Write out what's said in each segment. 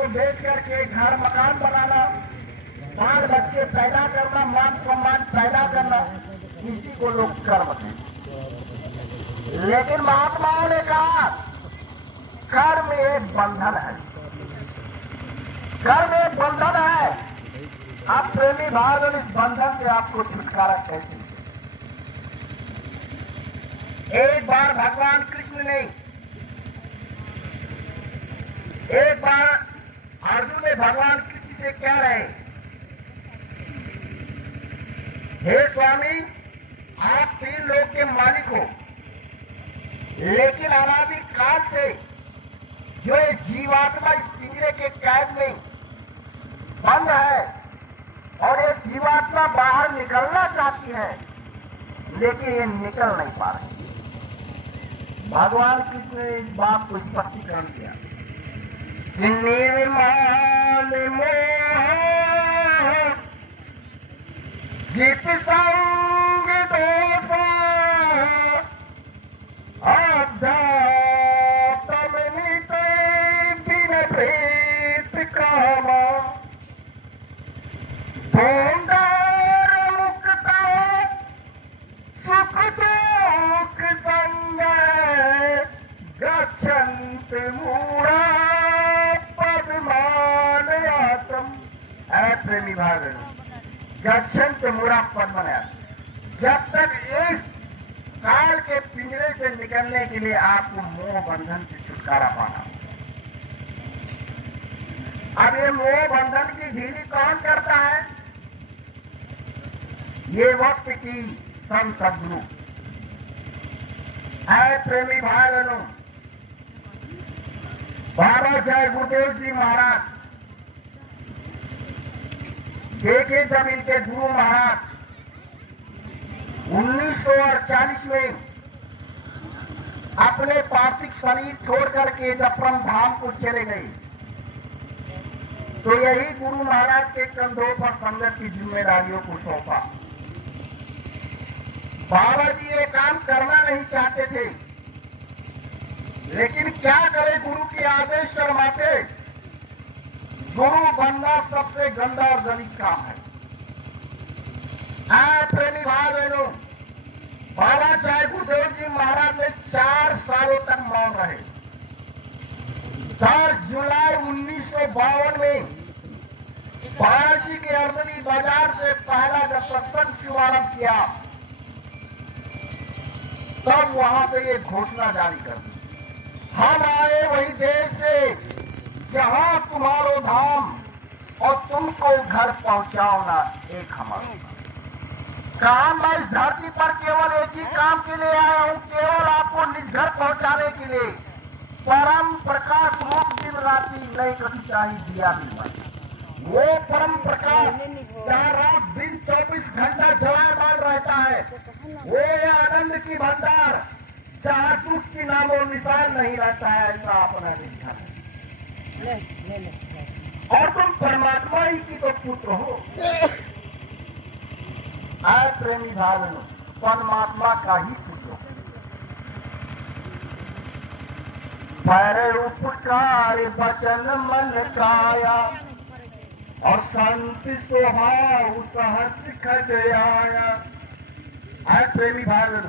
को बेच करके घर मकान बनाना, बाल बच्चे पैदा करना, मान सम्मान पैदा करना, इसी को लोग कर्म कहते। लेकिन महात्माओं ने कहा कर्म एक बंधन है, कर्म एक बंधन है। आप प्रेमी भाव इस बंधन से आपको छुटकारा कैसे? एक बार भगवान कृष्ण ने, एक बार अर्जुन ने भगवान कृष्ण से कह रहे, हे स्वामी आप 3 लोक के मालिक हो, लेकिन अनादि काल से जो ये जीवात्मा इस पिंजरे के कैद में बंद है और ये जीवात्मा बाहर निकलना चाहती है, लेकिन ये निकल नहीं पा रही। भगवान कृष्ण ने इस बात को स्पष्टीकरण दिया। निर्मल मोह जित संग दोषा अध्यात्म नित्य बिन प्रीत कामा भोंडार मुक्ता सुख दुख संग गच्छन्त मूढ़ा पद्मालयातम। ऐ प्रेमी भाग गच्छन्त मूढ़ा पद्मालयातम। जब तक इस काल के पिंजरे से निकलने के लिए आपको मोह बंधन से छुटकारा पाना। अब ये मोह बंधन की ढीली कौन करता है? ये वक्त की संत सद्गुरु। ऐ प्रेमी भाई बहनों, बाबा जय गुरुदेव जी महाराज देखे जब इनके गुरु महाराज 1948 में अपने पार्थिव शरीर छोड़ करके जब परम धाम को चले गए, तो यही गुरु महाराज के कंधों पर संगत की जिम्मेदारियों को सौंपा। बाबा जी ये काम करना नहीं चाहते थे, लेकिन क्या करे, गुरु की आदेश शर्माते। गुरु बनना सबसे गंदा और गलीज काम है। प्रेमी भाई बहनों, बाबा जय गुरुदेव जी महाराज ने 4 सालों तक मौन रहे। 10 जुलाई 1952 में वाराणसी के अर्दली बाजार से पहला जब सत्संग शुभारंभ किया, तब वहां पे ये घोषणा जारी कर दी, हम आए वही देश से जहां तुम्हारो धाम और तुमको घर पहुंचाओ ना एक हमारा काम। मैं इस धरती पर केवल एक ही काम के लिए आया हूं, केवल आपको निज घर पहुंचाने के लिए। परम प्रकाश रूप दिन रात्रि नहीं कभी चाहिए दिया भी। वो परम प्रकाश जहाँ रात दिन 24 घंटा जलायमान रहता है, वो ये आनंद की भंडार जहाँ दुख की नामो निशान नहीं रहता है, ऐसा अपना देखा है। और तुम परमात्मा ही की तो पुत्र हो। आय प्रेमी भाइयों, परमात्मा का ही पुत्र। पर उपकार वचन मन काया और संत स्वभाव सहज खज आया। आय प्रेमी भाइयों,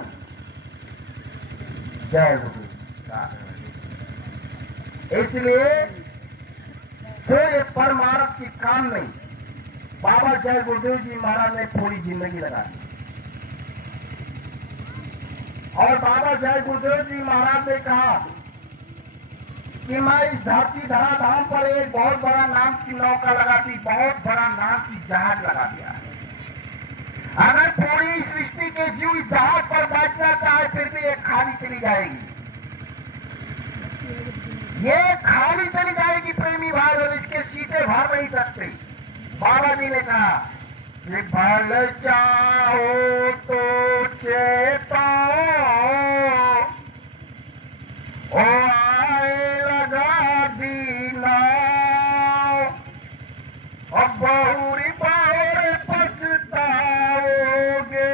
जय गुरु। इसलिए जो ये परमार्थ की काम में बाबा जय गुरुदेव जी महाराज ने पूरी जिंदगी लगा दी। और बाबा जय गुरुदेव जी महाराज ने कहा कि मैं इस धरती धराधाम पर एक बहुत बड़ा नाम की नौका लगा दी, बहुत बड़ा नाम की जहाज लगा दिया है। अगर पूरी सृष्टि के जीव इस जहाज पर बैठना चाहे, फिर भी ये खाली चली जाएगी, ये खाली चली जाएगी प्रेमी भाई, और इसके सीटे भर नहीं सकते। बाबा जी ने कहा कि भल चाहो तो चेता ओ आए लगा दीना और बहुरी बाहर पछताओगे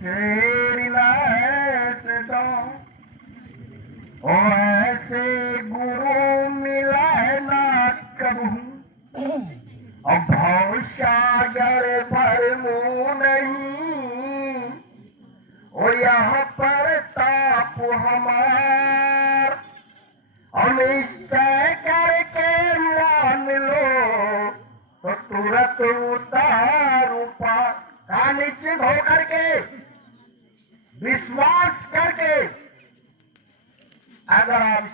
तेरी लाश दो। ओ ऐसे गुरु मिला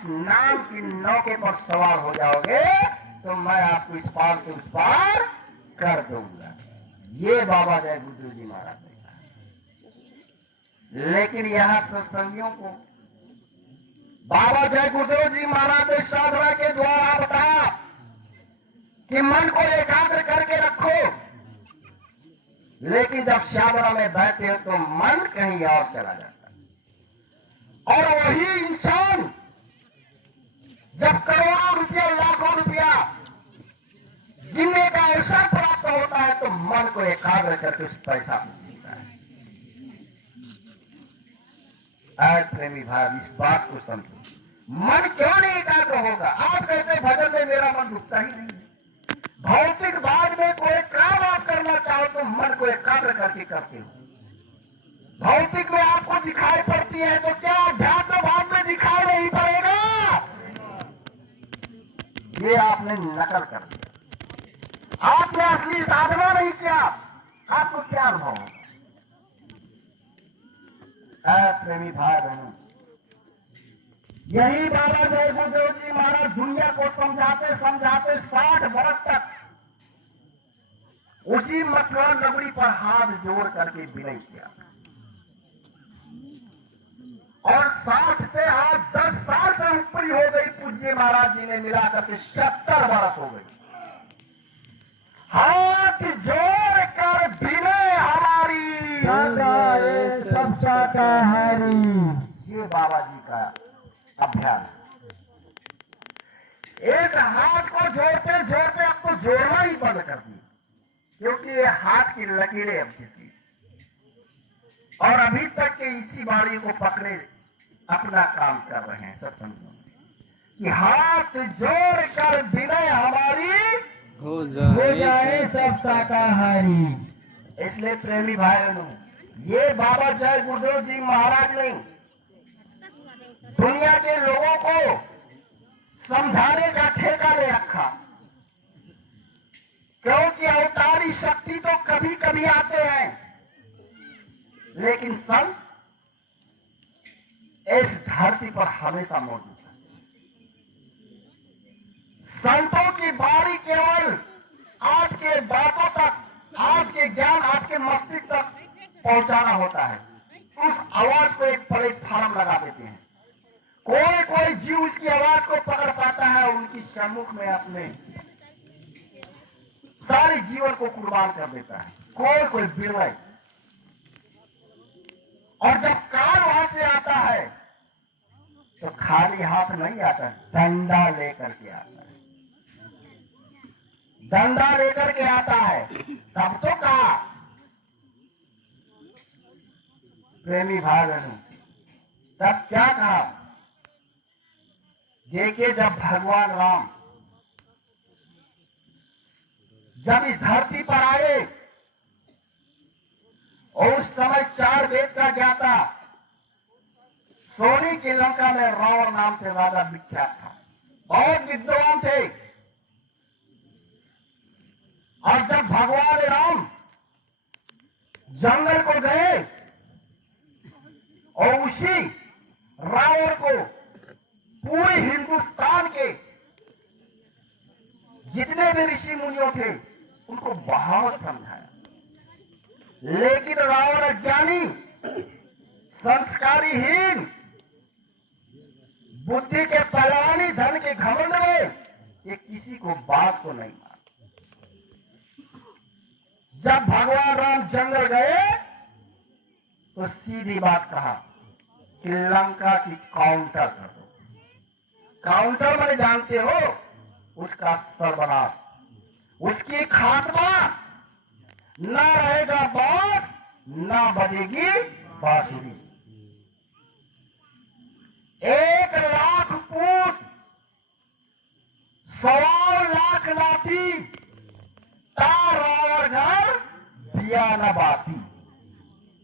नाम की नौके पर सवार हो जाओगे तो मैं आपको इस पार से उस पार कर दूंगा। ये बाबा जय गुरुदेव जी महाराज ने कहा। लेकिन यहाँ सत्संगियों को बाबा जय गुरुदेव जी महाराज ने साधना के द्वारा बताया कि मन को एकाग्र करके रखो, लेकिन जब साधना में बैठते हो तो मन कहीं और चला जाता है। और वही इंसान जब करोड़ों रुपया लाखों रुपया जीने का अवसर प्राप्त होता है तो मन को एकाग्र करके उस पैसा मिलता है। प्रेमी भाई, इस बात को समझो। मन क्यों नहीं एकाग्र होगा? आप कहते भजन में मेरा मन रुकता ही नहीं है। भौतिक बाद में कोई काम आप करना चाहो तो मन को एकाग्र करके करते हो। भौतिक में आपको दिखाई पड़ती है तो क्या अध्यात्म भाव में दिखाई नहीं पड़ेगा? ये आपने नकल कर दिया, आपने असली साधना नहीं किया, आपको क्या अनुभव होगा? प्रेमी भाई बहनों, यही बाबा जय गुरुदेव जी महाराज दुनिया को समझाते समझाते 60 वर्ष तक उसी मथुरा नगरी पर हाथ जोड़ करके विनय किया। और 60 से आज 10 साल से ऊपरी हो गई। पूज्य महाराज जी ने मिलाकर के 70 वर्ष हो गई। हाथ जोड़ कर विनय हमारी सब शाकाहारी, ये बाबा जी का अभ्यास। एक हाथ को जोड़ते जोड़ते अब तो जोड़ना ही बंद कर दी, क्योंकि ये हाथ की लकीरें अब थी और अभी तक के इसी बाड़ी को पकड़े अपना काम कर रहे हैं सत्संगों में कि हाथ जोड़ कर विनय हमारी हो जाए सब शाकाहारी। इसलिए प्रेमी भाइयों, ये बाबा जय गुरुदेव जी महाराज ने दुनिया के लोगों को समझाने का ठेका ले रखा, क्योंकि अवतारी शक्ति तो कभी कभी आते हैं, लेकिन संत इस धरती पर हमेशा मौजूद है। संतों की बारी केवल आपके बातों तक, आपके ज्ञान, आपके मस्तिष्क तक पहुंचाना होता है। उस आवाज को एक प्लेटफॉर्म लगा देते हैं। कोई कोई जीव उसकी आवाज को पकड़ पाता है, उनकी सम्मुख में अपने सारे जीवन को कुर्बान कर देता है। कोई कोई बिरवई, और जब काल वहां से आता है तो खाली हाथ नहीं आता, डंडा लेकर के आता है। डंडा लेकर के आता है। तब तो कहा प्रेमी भाई बहनों, तब क्या कहा? देखिए, जब भगवान राम जब इस धरती पर आए और उस समय 4 वेद का ज्ञाता, सोने की लंका में रावण नाम से राजा विख्यात था, बहुत विद्वान थे। और जब भगवान राम जंगल को गए और उसी रावण को पूरे हिंदुस्तान के जितने भी ऋषि मुनियों थे उनको बहुत समझाया, लेकिन रावण अज्ञानी, संस्कारीहीन, बुद्धि के पहलवानी, धन के घमंड में ये किसी को बात को नहीं माना। जब भगवान राम जंगल गए तो सीधी बात कहा कि लंका की काउंटर कर दो। काउंटर मैंने जानते हो, उसका सर्वनाश, उसकी खात्मा, न रहेगा बास, न बजेगी बांसुरी। 1 लाख पूत, 1.25 लाख लाठी, रावण घर दिया न बाती,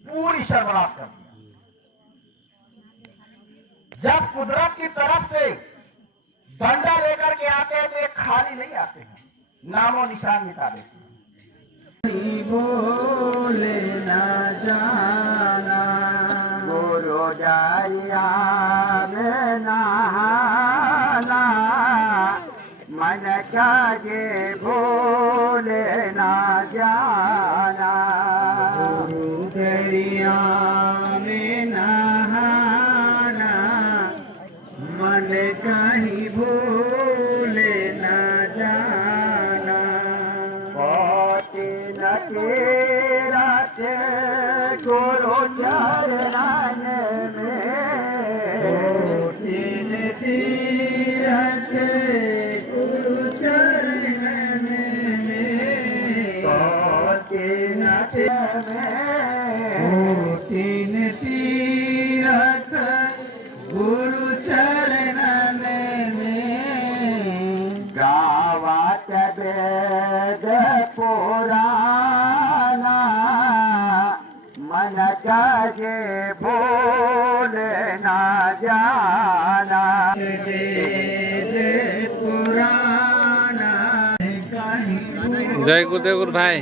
पूरी सर्वनाश कर दिया। जब कुदरत की तरफ से डंडा लेकर के आते हैं तो ये खाली नहीं आते हैं, नामो निशान मिटा देते हैं। बोले ना जाना गुरु दरिया में नहाना मन जागे भूले ना जाना दरिया में नहाना मन कहीं भूले ना जाना कोटि न तीरथ गुरु चरण में कोटि न तीरथ गुरु चरण में कोटि न तीरथ गुरु चरण में गावत वेद पुराना मन जागे भूल ना जाना वेद पुराना जय गुरुदेव गुरु भाई।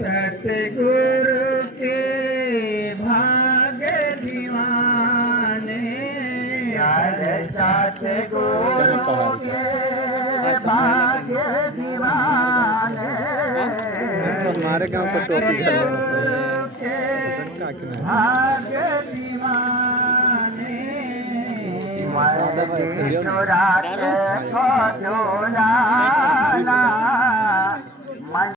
सतगुरु के भाग्य दीवाने सतगुरु के भाग्य दीवाने हमारे गांव को टोपी भाग्य दीवाने रात को झोलाना